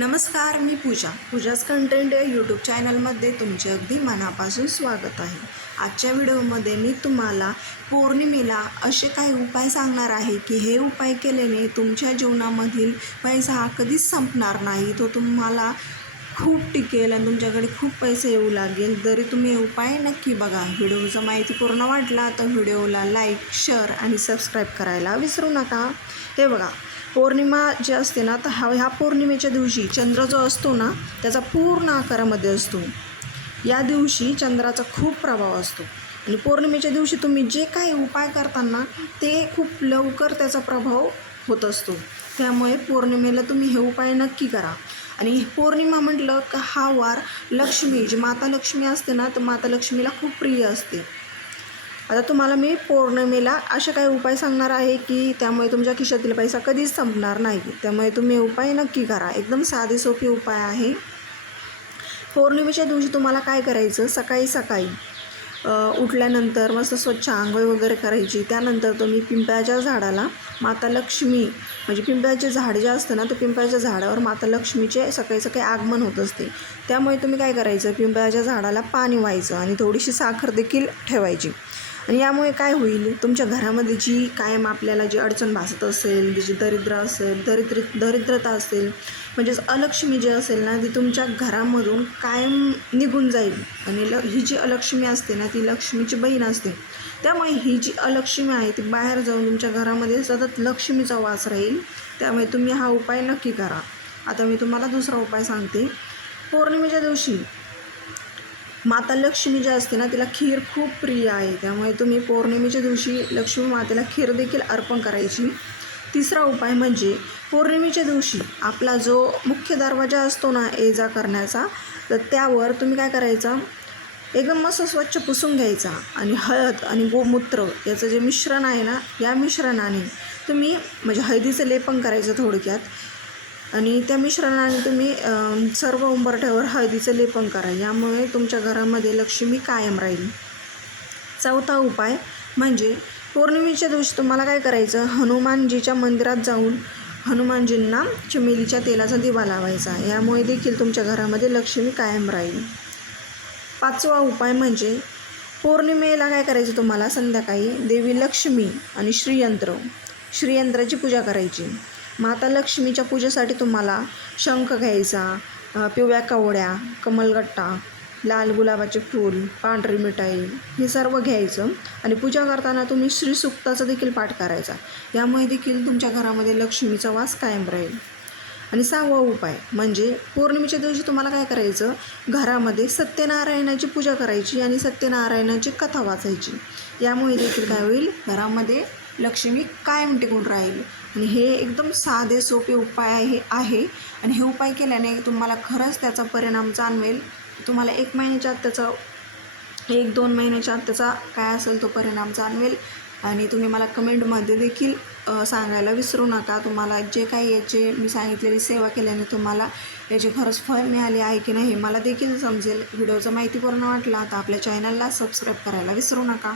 नमस्कार मी पूजा. पूजाच कंटेंट या यूट्यूब चॅनलमध्ये तुमचे अगदी मनापासून स्वागत आहे. आजच्या व्हिडिओमध्ये मी तुम्हाला पौर्णिमेला असे काही उपाय सांगणार आहे की हे उपाय केल्याने तुमच्या जीवनामधील पैसा हा कधीच संपणार नाही. तो तुम्हाला खूप टिकेल आणि तुमच्याकडे खूप पैसे येऊ लागेल. तरी तुम्ही उपाय नक्की बघा. व्हिडिओचा माहिती पूर्ण वाटला तर व्हिडिओला लाईक शेअर आणि सबस्क्राईब करायला विसरू नका. हे बघा. पौर्णिमा जी असते ना तर हा ह्या पौर्णिमेच्या दिवशी चंद्र जो असतो ना त्याचा पूर्ण आकारामध्ये असतो. या दिवशी चंद्राचा खूप प्रभाव असतो. आणि पौर्णिमेच्या दिवशी तुम्ही जे काही उपाय करताना ते खूप लवकर त्याचा प्रभाव होत असतो. त्यामुळे पौर्णिमेला तुम्ही हे उपाय नक्की करा. आणि पौर्णिमा म्हटलं का हा वार लक्ष्मी जी माता लक्ष्मी असते ना तर माता लक्ष्मीला खूप प्रिय असते. आता तुम्हाला मी पौर्णिमेला असे काही उपाय सांगणार आहे की त्यामुळे तुमच्या खिशातील पैसा कधीच संपणार नाही. त्यामुळे तुम्ही उपाय नक्की करा. एकदम साधे सोपे उपाय आहे. पौर्णिमेच्या दिवशी तुम्हाला काय करायचं? सकाळी सकाळी उठल्यानंतर मस्त स्वच्छ आंघोळ वगैरे करायची. त्यानंतर तुम्ही पिंपळाच्या झाडाला माता लक्ष्मी म्हणजे पिंपळाचे झाड जे असतं ना तर पिंपळाच्या झाडावर माता लक्ष्मीचे सकाळी सकाळी आगमन होत असते. त्यामुळे तुम्ही काय करायचं? पिंपळाच्या झाडाला पाणी व्हायचं आणि थोडीशी साखर देखील ठेवायची. आणि यामुळे काय होईल? तुमच्या घरामध्ये जी कायम आपल्याला जी अडचण भासत असेल जी दरिद्र असेल दरिद्र दरिद्रता असेल म्हणजेच अलक्ष्मी जी असेल ना ती तुमच्या घरामधून कायम निघून जाईल. आणि ल ही जी अलक्ष्मी असते ना ती लक्ष्मीची बहीण असते. त्यामुळे ही जी अलक्ष्मी आहे ती बाहेर जाऊन तुमच्या घरामध्ये सतत लक्ष्मीचा वास राहील. त्यामुळे तुम्ही हा उपाय नक्की करा. आता मी तुम्हाला दुसरा उपाय सांगते. पौर्णिमेच्या दिवशी माता लक्ष्मी जी असते ना तिला खीर खूप प्रिय आहे. त्यामुळे तुम्ही पौर्णिमेच्या दिवशी लक्ष्मी मातेला खीर देखील अर्पण करायची. तिसरा उपाय म्हणजे पौर्णिमेच्या दिवशी आपला जो मुख्य दरवाजा असतो ना ये जा करण्याचा तर त्यावर तुम्ही काय करायचं? एकदम मस्त स्वच्छ पुसून घ्यायचा आणि हळद आणि गोमूत्र याचं जे मिश्रण आहे ना या मिश्रणाने तुम्ही म्हणजे हळदीचं लेपन करायचं थोडक्यात. आणि त्या मिश्रणाने तुम्ही सर्व उंबरठ्यावर हळदीचं लेपन करा. यामुळे तुमच्या घरामध्ये लक्ष्मी कायम राहील. चौथा उपाय म्हणजे पौर्णिमेच्या दिवशी तुम्हाला काय करायचं? हनुमानजीच्या मंदिरात जाऊन हनुमानजींना चमेलीच्या तेलाचा दिवा लावायचा. यामुळे देखील तुमच्या घरामध्ये लक्ष्मी कायम राहील. पाचवा उपाय म्हणजे पौर्णिमेला काय करायचं तुम्हाला? संध्याकाळी देवी लक्ष्मी आणि श्रीयंत्र. श्रीयंत्राची पूजा करायची. माता लक्ष्मीच्या पूजेसाठी तुम्हाला शंख घ्यायचा पिवळ्या कवड्या कमलगट्टा लाल गुलाबाचे फूल पांढरी मिठाई हे सर्व घ्यायचं. आणि पूजा करताना तुम्ही श्रीसुक्ताचा देखील पाठ करायचा. यामुळे देखील तुमच्या घरामध्ये लक्ष्मीचा वास कायम राहील. आणि सहावा उपाय म्हणजे पौर्णिमेच्या दिवशी तुम्हाला काय करायचं? घरामध्ये सत्यनारायणाची पूजा करायची आणि सत्यनारायणाची कथा वाचायची. यामुळे देखील काय होईल? घरामध्ये लक्ष्मी कायम टिकून राहील? आणि हे एकदम साधे सोपे उपाय आहे आहे. आणि हे उपाय केल्याने तुम्हाला खरंच त्याचा परिणाम जाणवेल. तुम्हाला एक महिन्याच्या आत त्याचा एक दोन महिन्याच्या आत त्याचा काय असेल तो परिणाम जाणवेल. आणि तुम्ही मला कमेंटमध्ये देखील सांगायला विसरू नका. तुम्हाला जे काही याचे मी सांगितलेली सेवा केल्याने तुम्हाला याचे खरंच फळ मिळाले आहे की नाही मला देखील समजेल. व्हिडिओचा माहिती पूर्ण वाटला तर आपल्या चॅनलला सबस्क्राईब करायला विसरू नका.